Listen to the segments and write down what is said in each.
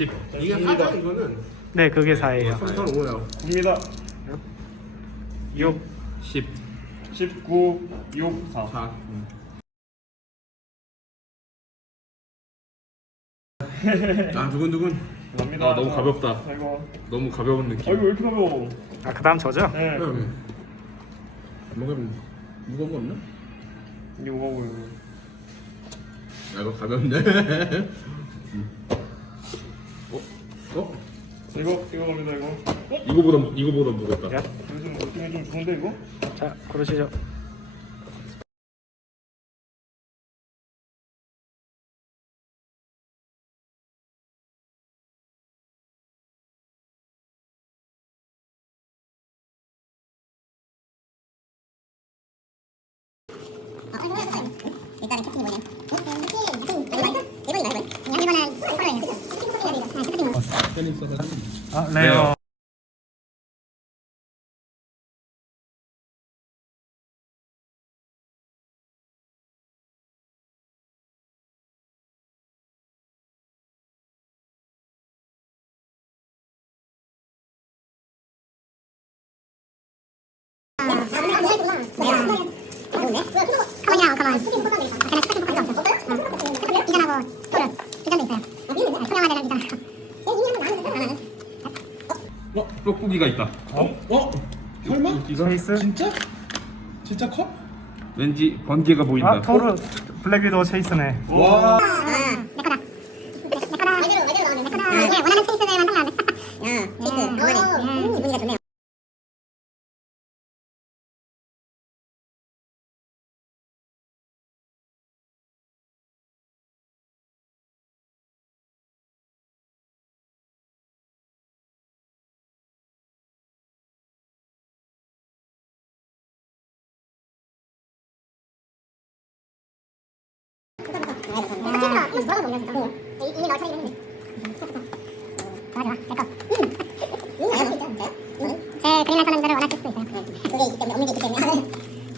10 이게 사다 이거는 네, 그게 4예요. 3,500원. 입니다. 6. 10 19, 6, 4. 자. 아 두근두근. 갑니다. 아, 너무 가볍다. 자, 이거. 너무 가벼운 아, 느낌 이거 왜 이렇게 가벼워? 아, 그다음 저죠? 네. 뭔가 무거운 거 없나? 이게 뭐가 보여? 야 이거 가볍네. 어? 어? 이거, 이거 갑니다, 이거. 어? 이거보다 이거보다 무겁다 야, 요즘 느낌이 좀 좋은데, 이거? 자, 고르시죠. 일단은 캡틴이 뭐냐? 이번이 말고 이번은 서로예요. 팬이 있어서. 아, 레어. 가만이야, 가만. 걔네 스타팅 포커스 없어. 비전하고 토르. 비전도 있어요. 투명화되는 비전. 어? 뻐꾸기가 있다 어? 어? 설마? 체이스. 진짜? 진짜 커? 왠지 번개가 보인다 아, 토르. 블랙 위도우 체이스네. 와. 야, 이거 뭐라고 놀렸어? 이미 너 차리긴 했는데. 좋아, 좋아. 내 거. 제 그림에서는 이거를 원하실 수도 있어요. 그게 있기 때문에, 없는 게 있기 때문에.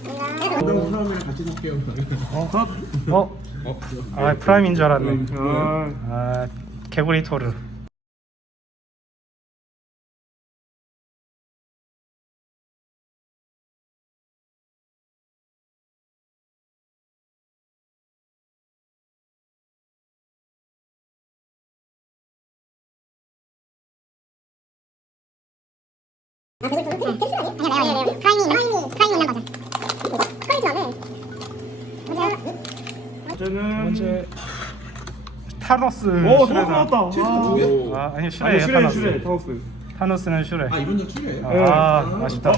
그럼 프라임이랑 같이 살게요. 어? 어? 아, 프라임인 줄 알았네. 아, 아, 개구리 토르. 뭐죠? 쟤는. 두 번째. 타노스. 오, 슈레다. 더 나왔다. 아. 아, 아니, 아니, 슈레예요, 슈레, 타노스. 슈레, 타우스. 타노스는 슈레. 아 이번 작 추가예요? 네. 아, 아쉽다.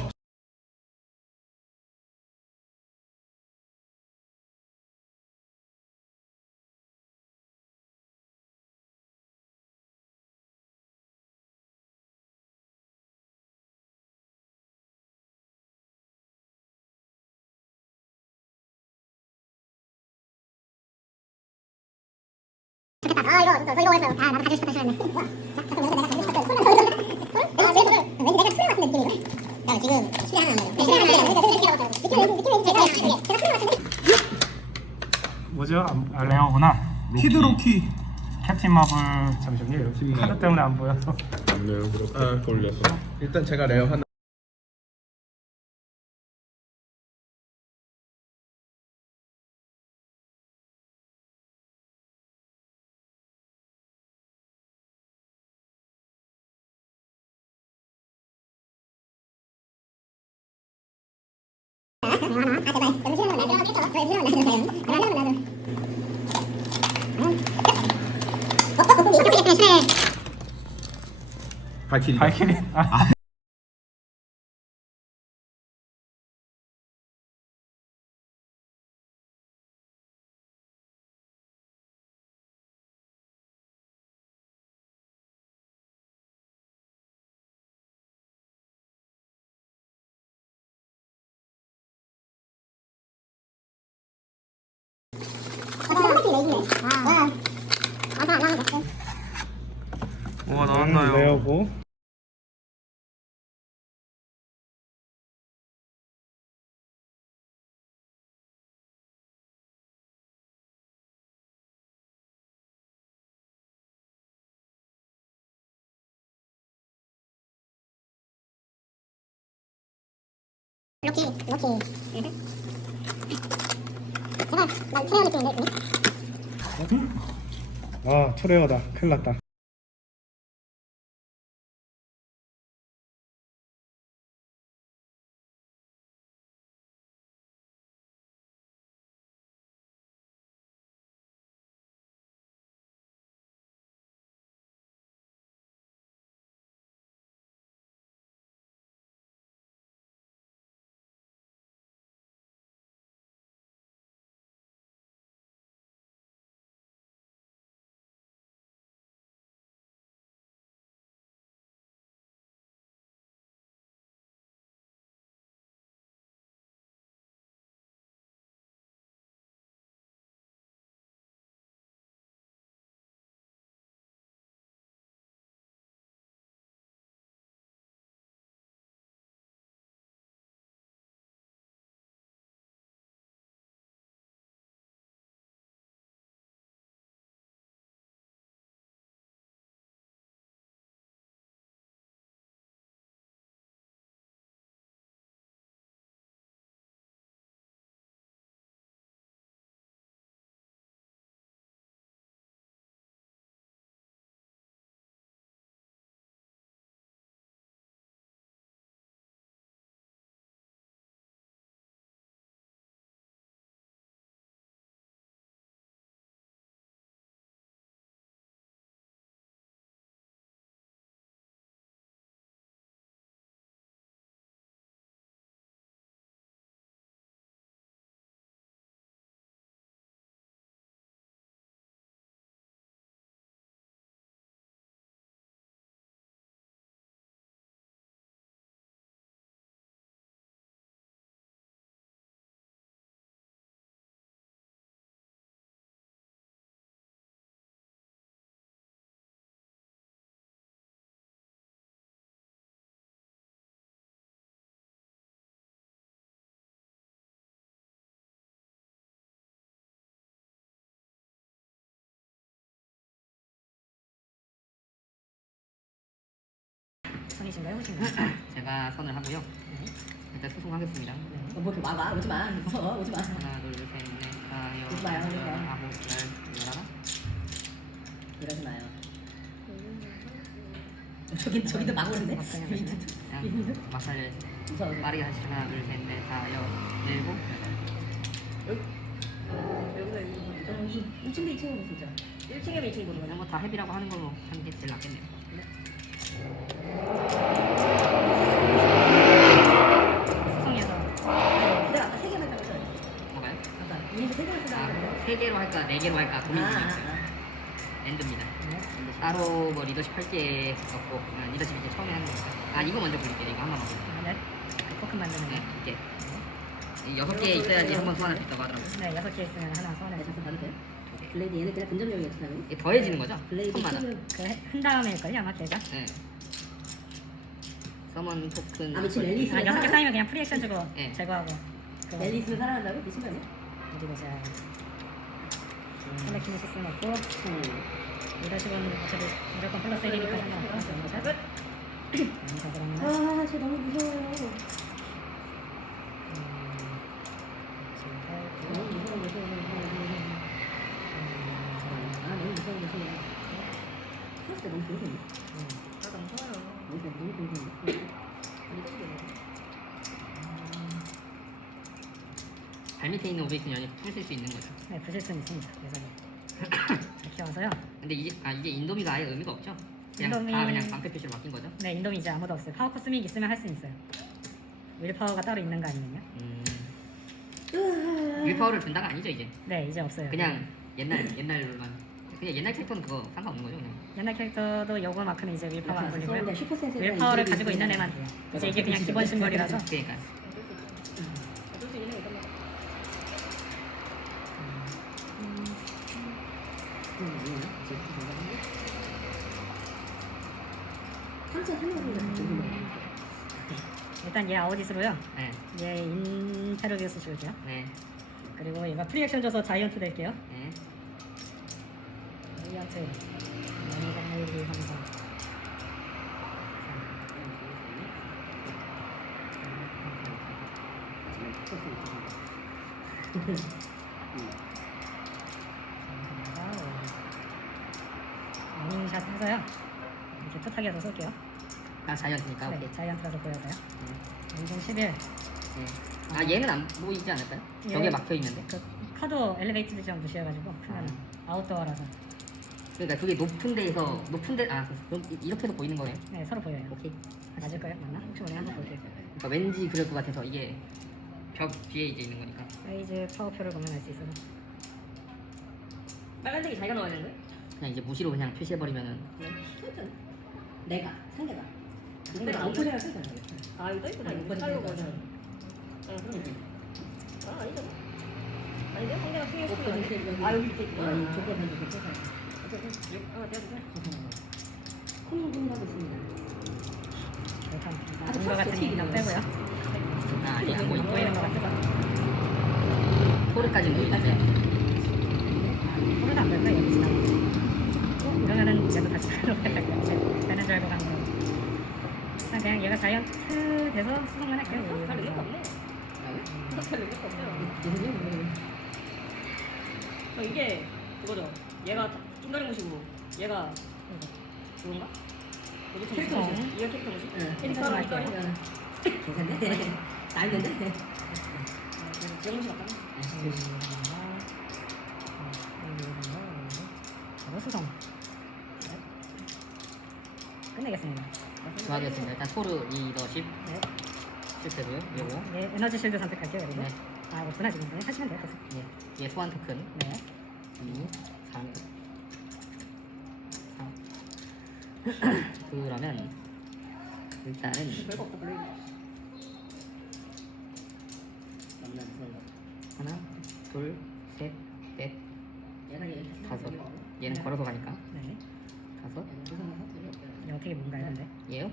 아, 이거, 저, 저 이거 했어요. 아, 나도 가지고 싶었던 슈레네. 자, 잠깐만, 여기서 내가 가지고 싶었던 슈레. 아, 왜, 왜, 왠지 내가 슈레 같은 느낌이네. 야, 지금 슈레 하나 안 나요. 슈레 하나 안 나요. 느낌이, 느낌이, 느낌이 제가 슈레. 제가 슈레 같은데? 뭐죠? 아, 아, 레어구나. 키드 로키. 캡틴 마블 잠시만요. 여기 카드 때문에 안 보여서. 네 그렇게 아. 돌려서 일단 제가 레어 하나. 아, 제발. 여기 슈레는 나도. 저기 슈레는 나도. 나도. 나도, 나도. 어, 어, 어, 이렇게 있으면 슈레. 발키리 발키리. 아, 아. 와. 와. 아. 뭐가 음, 레어고. 로키 응. 제가 난 체험 느낌인데 아 초레어다. 큰일 났다 호신가요? 제가 선을 하고요. 일단 수송하겠습니다. 어, 뭐 이렇게 와봐 오지 마 무서워 오지 마 하나, 둘, 셋, 넷, 다, 여, 오지 마요, 오지 여덟, 마요. 아홉, 열, 열하나? 이러지 마요 저기 저기도 막 오는데 그냥 막 살려. 무서워 빠르게 하시죠. 하나, 둘, 셋, 넷, 다, 여, 일곱, 여덟. 저는 1층도 2층이고 진짜 1층이면 2층이고 그냥 뭐다 헤비라고 하는 걸로 하는 게 제일 낫겠네요. 수 세 개로 할까, 네 개로 할까 고민 아, 중이었어요. 아, 엔드입니다. 아. 네. 따로 뭐 리더십 할게 없고 그냥 리더십 이제 처음에 하는 거니까. 아 이거 먼저 부릴게요. 이거 한 번만 부릴게요. 네. 포크 만드는 네, 거. 이게 이 여섯 개 있어야지 한 번 소환할 수 있다고 하더라고요. 네, 여섯 개 있으면 하나 소환해 네, 잠깐 봐도 돼요? 블레이드 얘네 그냥 근접력이 없다는 이게 더해지는 거죠? 블레이드 하나. 그한 다음에일걸요 아마 걔가 네. 서먼 토큰. 아, 미친 앨리스. 네. 아 여섯 개 쌓이면 그냥 프리액션 주고 네. 제거하고 그거. 앨리스 살아난다고? 미친 거 아니야? 그리고 자 컬렉션 시스템 없고 이런 식으로 어차피 무조건 플러스 1이니까 상관없고 자 여기서 그러면 아, 쟤 너무 무서워요. 너무 무서워, 무서워, 무서워, 무서워. 아, 너무 무서워, 무서워. 플러스 너무 좋으셨네. 아, 너무 좋아요. 너무 좋으셨네. 발 밑에 있는 오베이슨 연이 풀 쓸 수 있는 거죠. 네, 부실 수는 있습니다. 그래서 이렇게 와서요. 근데 이게 아 이게 인도미가 아예 의미가 없죠? 그냥 인도미- 다 그냥 방패 표시로 바뀐 거죠? 네, 인도미 이제 아무도 없어요. 파워 코 스믹 있으면 할 수는 있어요. 윌파워가 따로 있는 거 아니면요? 음. 윌파워를 준다가 아니죠 이제. 네, 이제 없어요. 그냥 옛날 옛날만 그냥 옛날 캐릭터는 그거 상관없는 거죠 그냥. 옛날 캐릭터도 요거만큼 이제 윌파워 안 걸리고요. 서울대 슈퍼센스 윌파워를 가지고 있는 애만 돼요. 이제 이게 그냥 기본 심벌이라서 그러니까 하려고 했는데 일단 얘 아우디스로요. 네, 얘 인테르비우스 줄게요. 네, 그리고 얘가 프리액션 줘서 자이언트 될게요. 네. 자이언트. 연이가 일기 항상. 러닝샷 해서요. 이렇게 투타기에서 쏠게요. 아 자이언트니까 오케이. 네, 자이언트라서 보여서요. 음. 인공 11. 네. 아 얘는 안 보이지 않을까요? 얘- 벽에 막혀 있는데. 그 카도 엘리베이티드 좀 무시해가지고 크면 아웃도어라서 그러니까 그게 높은 데에서 높은 데 아, 그럼 이- 이렇게도 보이는 거네요. 네 서로 보여요. 오케이. 맞을 거예요? 맞나? 혹시 모르게 한번 볼게요. 그러니까 왠지 그럴 것 같아서 이게 벽 뒤에 이제 있는 거니까. 사이즈 파워표를 보면 알 수 있어서 빨간색이 자기가 넣어야 되는 거야? 그냥 이제 무시로 그냥 표시해 버리면은 내가 상대가 상대가 안 포장할 거잖아 아 이거 떠있구나 이거 살로 거잖 아 그럼 아 아니죠 아닌데 상대가 피해 아 여기 아 조건 한조건 포장 아 있습니다 빼고요. 아 아니 안 보이고 보이는 거 같아서 토르까지 보이는데 소리도 안 될까 여기 지나고 어, 이러면은 얘도 다시 들어가야 되는 줄 알고 간 거. 그냥 그냥 얘가 자이언트 돼서 수정만 할게요. 여기 할 의미가 없네 할 의미가 없네요 어, 이게 그거죠 얘가 찐다는 것이고 얘가 그건가? 어디 캐릭터 어. 모시 이거 캐릭터 모시 응. 캐릭터 응. 할까요? 괜찮네. 나 있는데. 지영 모시 같다 수정. 끝내겠습니다. 좋아하겠습니다. 일단 토르 리더십 네. 실패고요. 요거. 네, 에너지 실드 선택할게요. 그리고 네. 아 없구나 지금 네, 하시면 돼요. 계속. 예. 얘 소환 토큰. 네. 2, 3, 4. 그러면 일단은 하나, 둘, 셋, 넷, 얘 다섯. 얘는 걸어서 가니까 네. 다섯. 이게 어떻게 뭔가요, 근데? 얘요.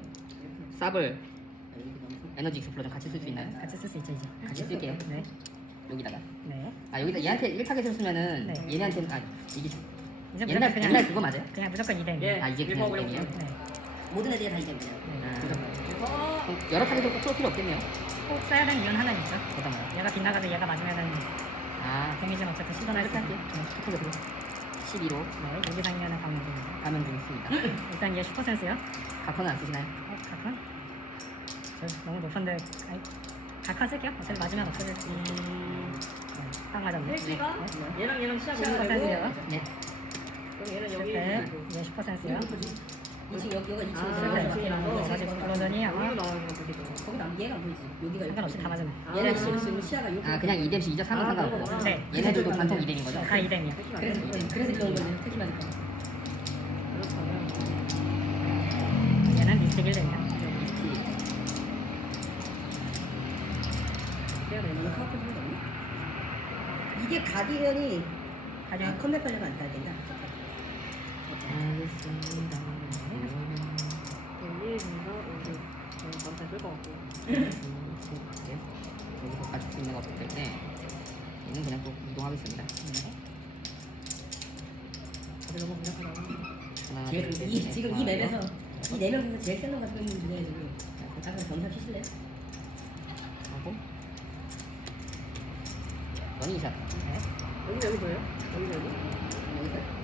쌉을 에너지 익스플로전 같이 쓸 수 있나요? 같이 쓸 수 있죠 이제. 같이 쓸게요. 네. 여기다가. 네. 아 여기다 얘한테 1타겟을 쓰면은 네. 얘네한테는 아 이게 이제 옛날 무조건 그냥 옛날 그거 맞아요? 그냥 무조건 2대 예. 아 이게 그냥 일본어로 이름이에요? 네. 모든 애들이 다 이름이에요. 네. 아, 그럼 여러 타겟을 꼭쓸 필요 없겠네요. 꼭 써야 되는 이유는 하나 있죠. 어떤 거요? 얘가 빗나가도 얘가 맞으면은 아 데미지는 어차피 시전할 수 있게. 타겟으로 11호 네. 여기 장면은 가면 됩니다. 가면 좀 있습니다. 일단 얘 슈퍼센스요. 가커는 안 쓰시나요? 어, 가컨? 저 너무 높은데 아이, 가컨 쓸게요. 어차피 맞으면 없어질 수 네, 딱 맞았네. 헬기가 네. 얘랑 얘랑 시작 슈퍼센스요. 네. 그럼 얘는 여기 실패. 얘 슈퍼센스요. 이층 여기 여기가 아, 이층 실패. 에너지 플로전이 아마 여기로 나오는 거 보시고 거기 남 얘가 안 보이지 여기가 상관없이 다 맞으네. 얘랑 지금 지금 시야가 아 그냥 2뎀씩 이죠 상관 아, 상관없고. 그런 네. 얘네들도 단통 2뎀인 거죠? 다 2댐이요. 그래서 그래서 좋은 거네 특히 맞을까 그렇다면 얘는 미스틱 1댐이요. 내가 내는 카운트 하는 거 없니? 이게 가디언이 가디언. 아 컴백 하려면 안 돼야 된다 알겠습니다. 1, 2, 3, 4, 5, 6 남자 쓸것 같고 여기서 가질 수 있는 거 없기 때문에 얘는 그냥 또 이동하겠습니다. 다들 너무 무력하다 하나, 제일 둘, 셋, 이, 넷, 지금 이 맵에서 이 네명 중에서 제일 센놈 가지고 있는 분 중에 지금 잠깐 점사 치실래요? 하고 러닝샷. 여기 여기 뭐예요? 여기 여기? 여기서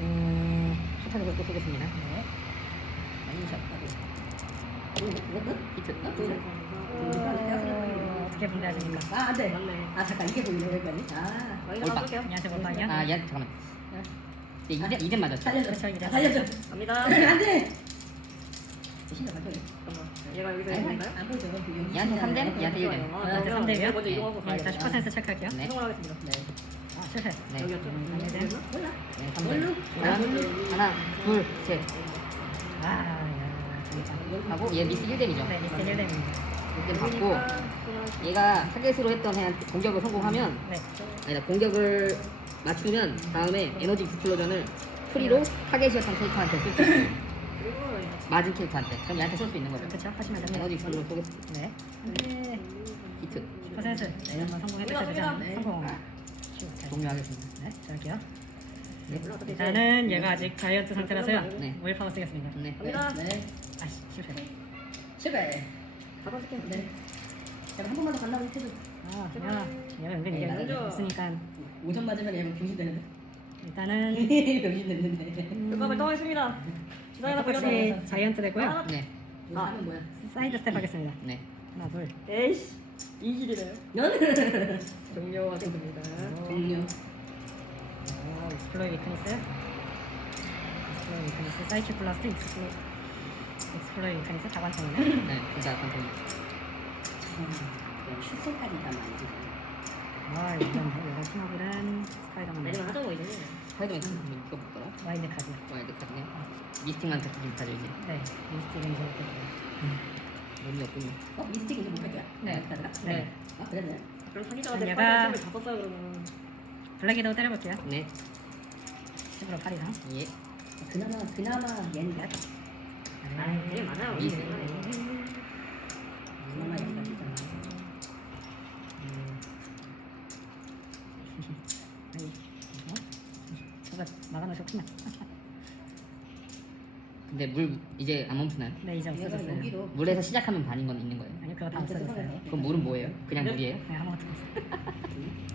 음 슈타에서 또 쏘겠습니다. 네. 러닝샷 하고 히트. 어, 어떻게 분배하십니까? 아 안돼 맞네 아 잠깐 이게 보이네 여기까지 아 어, 올바. 얘한테 못 방이요? 아, 얘 잠깐만. 얘 이뎀 이뎀 맞았죠? 살려줘 그렇죠, 이제. 아, 살려줘 갑니다 안 돼 신경 가져 잠깐만 얘가 여기서? 아니. 안 보이죠 얘한테 3뎀, 얘한테 1뎀. 아, 얘한테 그러면 3댐이요? 먼저 이동하고 네, 일단 가야겠다 슈퍼센스 체크할게요. 네. 이동을 하겠습니다 네 아. 네. 여기였죠? 안 되네. 몰라 네, 뭘로? 3뎀. 아, 하나? 하나, 둘, 셋. 아. 하고 얘 미스 1뎀이죠? 네, 미스틱 1댐입니다. 1뎀 받고 얘가 타겟으로 했던 애한테 공격을 성공하면 네. 아니다 공격을 맞추면 다음에 에너지 익스플로전을 프리로 타겟이었던 캐릭터한테 쓸 수 있어요. 맞은 캐릭터한테. 그럼 얘한테 쏠수 있는 거죠. 그렇죠. 하시면 에너지 됩니다. 익스플로전 쏘겠습니다. 네. 네. 히트. 슈퍼센스. 네, 한번 성공해보자. 네. 성공. 종료하겠습니다. 네, 저할게요 네. 일단은 얘가 아직 다이어트 상태라서요. 네. 윌파워 쓰겠습니다. 네. 갑니다 네. 아씨, 실패. 실패 가방 쓸게요 네 제가 한 번만 더 간다고 해줘 아, 얘가 얘가 은근히 네, 이게 맞아. 있으니까 5점 맞으면 얘가 병신되는데 일단은 병신됐는데 잠깐만 떠가겠습니다. 기다려라 똑같이 버려라. 자이언트 되고요. 아, 네 이거 하면 뭐야 사이드 스텝 하겠습니다. 네 하나, 둘. 에이씨 이길이래요. 넌 종료가 됩니다. 동료 어, 익스플로이 위크니스. 익스플로이 위크니스. 사이키 플러스 익스플로 익스플로이 위크니스 다관통이네. 네 둘다 관통이 슈팅까지 있단 말이지 아, 이건 이건 팀업이란 스파이더맨. 내리만 하자고 이제. 스파이더맨 이거 뭐더라? 와인드 카드. 와일드 카드네 미스틱만 좀 받아주지 네, 미스틱은 이제 이렇게. 의미 없군요 어? 미스틱 이제 못할 거야? 네. 카드가? 네. 아 그랬네 그럼 사기자가 내 파이널 다 썼어요 그러면. 블랙이도 때려볼게요. 네 10으로 8 이상. 예. 그나마 그나마 얘는 약아 되게 많아요. 이- 그나마 근데 물 이제 안 멈추나요? 네, 이제 없어졌어요. 여기로 물에서 시작하면 반인 건 있는 거예요 아니, 그거 다 아, 없어졌어요. 그럼 물은 뭐예요? 그냥 물이에요? 네, 아무것도 없어요.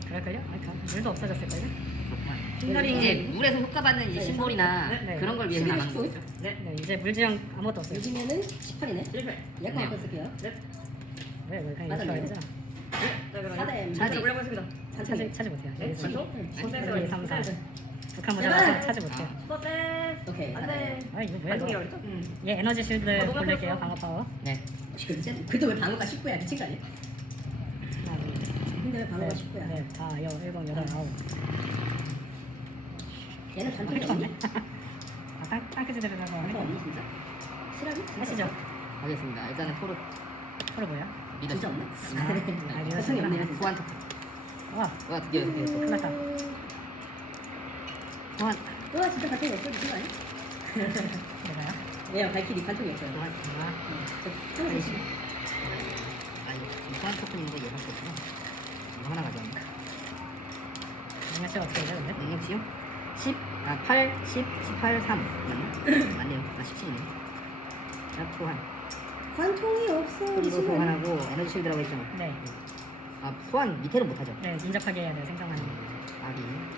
그럴걸요? 아니, 그 물도 없어졌을걸요? 흰머리 이제 물에서 효과받는 이제 심볼이나 네. 그런 걸 위해서 나가는 거죠 네, 이제 물지형 아무것도 없어요. 요즘에는 18이네 실패. 얘가 네. 어떤 쓸게요? 네, 왜 그냥 맞아요. 이렇게 가야죠? 네 그럼. 사대 차지. 올려보겠습니다. 찾지, 찾지 못해요. 네, 여기 지금 맞죠? 일, 선생님 이. 선생님. 북한! 모자라서 찾지 못해요. 서세. 오케이 안돼. 아, 이거 뭐야, 반동이 이거. 어딨죠? 얘 에너지 쉴드 아, 너무 돌릴게요. 방어 파워. 네 근데 그래도 왜 방어가 19야 미친 거 아니야? 하나, 둘, 근데 왜 방어가 셋, 19야? 넷, 다, 여, 일곱, 여덟, 아홉. 얘는 아, 단통이 필요 없네. 없니? 아, 땅, 단통 하니까. 없니 진짜? 실화니? 하시죠. 하겠습니다 일단은 토르 뭐야? 믿어 진짜 없네? 아, 네. 이거 단통이 없네 후한 토 와, 와 드디어 드디어 큰일 났다. 소환. 와 진짜 단통이 없어 미친 거 아니야? 내가요? 얘가 발키리 단통이 없어요 소환. 아, 저 하나 있어 아 이거 후한 토큰인데 얘가 좋구나 이거 하나 가져왔네 정말 씨 어떻게 되죠, 근데? 능력치요? 10, 아 8, 10, 18, 3 맞나? 맞네요 아 17이네 자 소환 관통이 없어 그리고 아니야? 소환하고 에너지 실드라고 했죠 네, 아 소환 밑에는 못하죠 네, 인접하게 해야 돼요, 생성하는 거. 아리 이거 음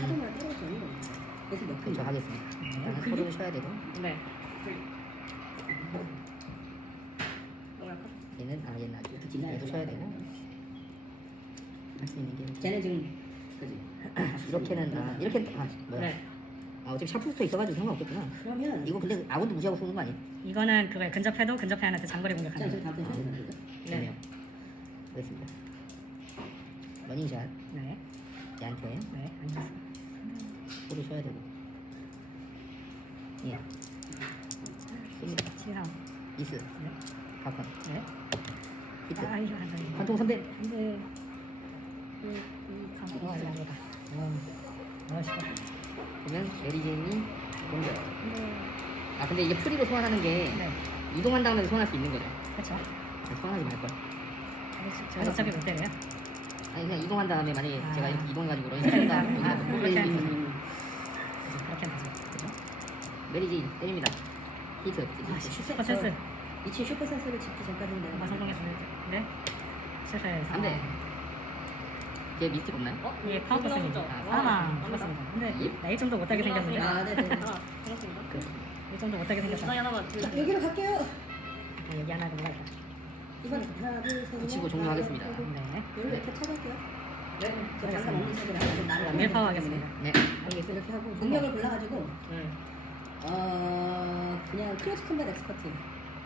사정마다 때려서 되는 거야 그래서 몇 그렇죠 분? 하겠습니다 일단은 토르를 쳐야 되고 네. 얘는 아 얘는 아직 그 뒷날 얘도 쳐야 되고 할 수 있는 게 쟤는 지금 그지 이렇게는 아 이렇게 아 뭐야 네. 아 어차피 샤프스터 있어가지고 상관없겠구나 그러면 이거 근데 아군도 무시하고 쏘는 거 아니에요? 이거는 그거에 근접해도 근접해 하는데 장거리 자 공격하는 거. 편 해야 되는 거죠? 좋네 요 알겠습니다. 러닝샷. 네, 얘한테. 네. 토르 쳐야 되고. 예. 쏩니다. 치상. 이스 네, 가판 네. 히트. 아, 이거 안 돼. 관통 3대 근데 어, 아직 안 되다. 어, 어, 씨발. 그러면 메리제인이 공격. 근데, 아 근데 이게 프리로 소환하는 게 네, 이동한 다음에 소환할 수 있는 거죠. 그렇죠. 소환하지 말걸 저 어차피 못 때려요. 아니 그냥 이동한 다음에 만약에 아. 제가 이렇게 이동해가지고 러닝 한다 아, 여기다 그렇게 폴레이 하면 있으면 그렇게 하면 되죠. 그죠? 메리제인 때립니다 히트 아, 히트. 슈퍼 센스. 미친 슈퍼 센스를 짓기 전까지는 내가 한번 성공했어요. 네. 실패해서. 안 돼. 얘 미스틱 없나요? 어? 예, 파워포 스입니다. 사망 죽었습니다. 근데 나 1점도 못하게 생겼는데. 아 네네 아, 그렇습니다. 1점도 못하게 생겼다. 주사위 하나만. 여기로 갈게요 아, 여기 하나 들어갈까? 이번 하나 둘셋 붙이고 종료하겠습니다. 네. 여기 이렇게 찾을게요 네. 저 잠깐 나를 밀파워 하겠습니다. 네 알겠어 이렇게 하고 능력을 골라가지고 네. 어 그냥 크로스 컴뱃 엑스퍼트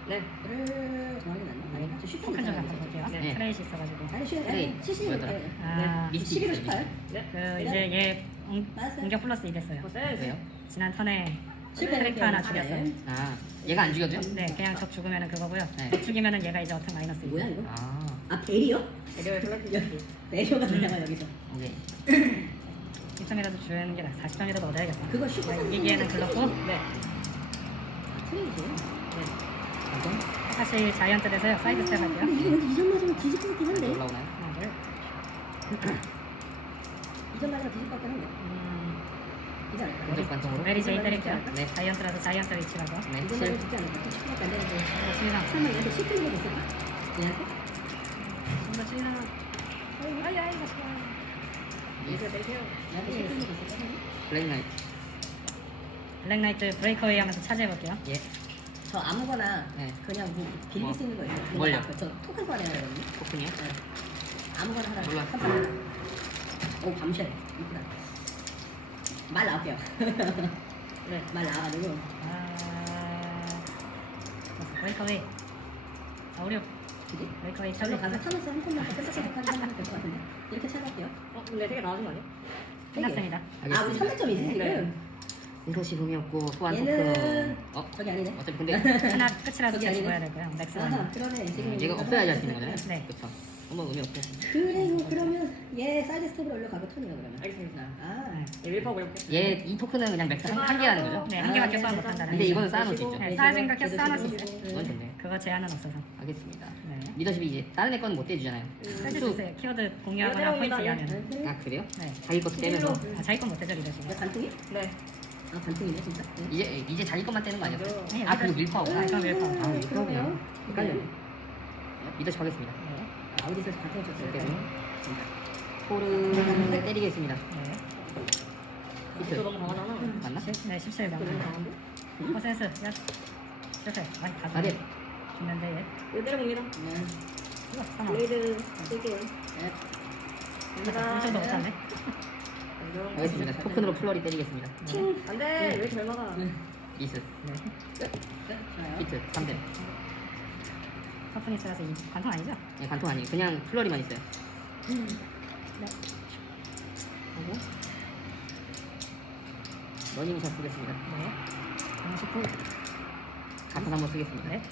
네. 를 정하게 놨나? 아닌가? 저 슈퍼 포칸 좀 있잖아요 갖다 볼게요. 네. 트레이시 있어가지고. 아니 70 뭐였더라? 네. 아, 미스틱 11호 있어요, 18 네. 그 이제 얘 공-. 공격 플러스 2 됐어요. 어, 센스. 왜요? 지난 턴에 실패 캐릭터 하나 죽였어요. 아 얘가 안 죽여줘요? 네, 그냥 적 죽으면은 그거고요. 네. 죽이면은 얘가 이제 어택 마이너스 2. 뭐야 이거? 아 아 베리요? 셀렉트. 여기 베리오가 되잖아 여기서 오케이 1점이라도 주는 게 나. 40점이라도 얻어야겠다. 그거 슈퍼 나 센스 이기기에는 글렀고 네. 트레이지 관통 사실 자이언트 돼서요. 사이드 스텝 할게요. 근데 이게 왠지 2점 맞으면 뒤질 것 같긴 한데 올라오나요? 하나, 둘. 2점 맞으면 뒤질 것 같긴 한데 공격 관통으로. 메리 제이 때릴게요. 네. 자이언트라서 자이언트 위치라서. 네, 이거는 7. 죽지 않을까? 10분밖에 안 되는데. 실상. 설마 얘한테 10분 정도 있을까? 얘한테? 좀더 실상. 아이 아이 맞아. 이제 내세요. 얘한테 10분 정도 있을까? 블랙 나이트. 블랙나이트 브레이커웨이 하면서 차지해볼게요. 예. 저 아무거나 네. 그냥 뭐 빌릴 뭐, 수 있는 거 있어요? 그거 뭘요? 다- 저 토큰 소환해야 되거든요. 토큰이요? 네. 아무거나 하나. 몰라. 한 판 하나. 오 밤쉘 이쁘다. 말 나올게요. 네, 말 나와가지고 아. 브레이커웨이. 아 우리 그지? 저기로 차지. 가서 타면서 한 콘만 깜짝깜짝 하면 될것 같은데 이렇게 찾아갈게요. 어, 근데 되게 나아진 거 아니야? 끝났습니다. 아 우리 300점이지 지금. 이것이 의미없고 소환 얘는. 어? 저기 아니네. 어차피 근데 끝나 끝이라도 아니네. 집어야 되고요. 맥스. 아 그러네 지금 얘가 없어야지 있는 거잖아요. 네. 그렇죠. 한번 의미 없고. 그래요 그러면 얘 사이드 스톱을 올려가고 턴이요 그러면. 알겠습니다. 아 예, 밀파고 이렇게. 얘이 토큰은 그냥 맥스 한, 한 개라는 거죠? 네, 한 개밖에 소환 못한다는. 근데 얘기죠. 이거는 쌓아놓을 수 있죠. 네, 쌓아진 거 계속 쌓아놓을 수 있어요. 이건 좋네. 그거 제한은 없어서. 알겠습니다. 네. 리더십이 이제 다른 애 거는 못 떼주잖아요. 해주세요. 키워드 공유하거나 포인트 이하면. 아 그래요? 네. 자기 것도 떼면서 아, 자기 건 못해죠 리더십이. 얘 간통이? 네. 아 간통이네 진짜. 네. 이제 이제 자기 것만 떼는 거 아니에요? 네, 아 그리고 밀파워. 아, 이건 밀파워. 아 밀파워요. 그러네요. 헷갈려. 리더십 하겠습니다. 네. 아, 어디서 간통 쳤어요? 이렇게 해서 토르 때리겠습니다. 네. 이거 너무 강하잖아. 맞나? 십- 네, 17 이거 너무 명. 강한데? 퍼센스. 야. 실패. 많이 다 아, 네. 죽는데 얘. 이거 때려봅니다. 네. 이거. 블레이드 쓸게요. 네. 엄청도 못하네. 알겠습니다. 토큰으로 플러리 때리겠습니다. 팅. 안 돼. 왜 잘 막아? 미스 네. 네. 좋아요. 히트 3대. 터프니스라서 이 관통 아니죠? 예, 관통 아니에요. 그냥 플러리만 있어요. 네. 하고 러닝샷 쓰겠습니다. 네. 30분. 가판 한번 쓰겠습니다. 네.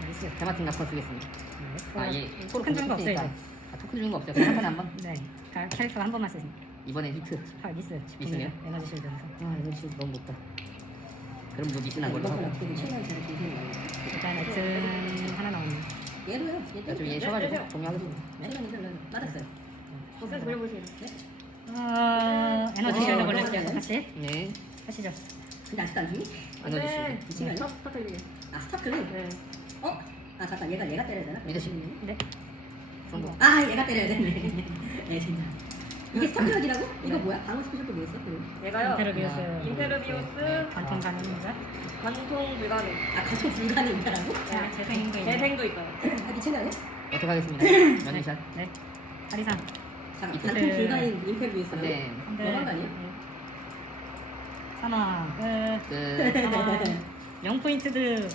나이스. 테마틴 가판 쓰겠습니다. 네. 아, 예. 토큰 주는 거 없어요, 이제. 아, 토큰 주는 거 없어요. 그냥 한번 한 번. 네. 가- 캐릭터 한 번만 쓰세요. 이번엔 히트. 아, 미스. 미스네요? 에너지 실드. 아, 이거 진짜 너무 높다. 그럼 뭐 미스난 걸로 하고. 일단 엑스는 하나 나오네. 얘도요. 얘 나중에 때문에. 얘 쳐가지고 종료하겠습니다. 네. 맞았어요. 버스에서 돌려보시면. 어, 에너지 어, 실드 어, 걸릴게요. 네. 같이 네. 하시죠. 근데 아직도 안 주니? 안 에너지 돼. 실드. 미친 거 아니야? 스타- 스타트 이게. 아 스타클리? 네. 어? 아 잠깐 얘가 얘가 때려야 되나? 리더십. 네. 성공. 아 얘가 때려야 되네. 네 진짜. 이게 스타클락이라고? 이거 뭐야? 방어 스페셜 또 뭐였어? 그거? 얘가요. 인테르비우스. 아, 인테르비우스 관통 가능인가? 관통 불가능. 아 가족 불가능이라고? 자, 재생인 거 있네. 재생도 있어요. 아 미친 거 아니야? 어떻게 하겠습니다. 네. 네. 하리상. 잠깐 이때- 간통 불가인 인터뷰였어요. 네. 너무한 거 아니야? 사망. 끝. 끝. 사망. 0포인트드.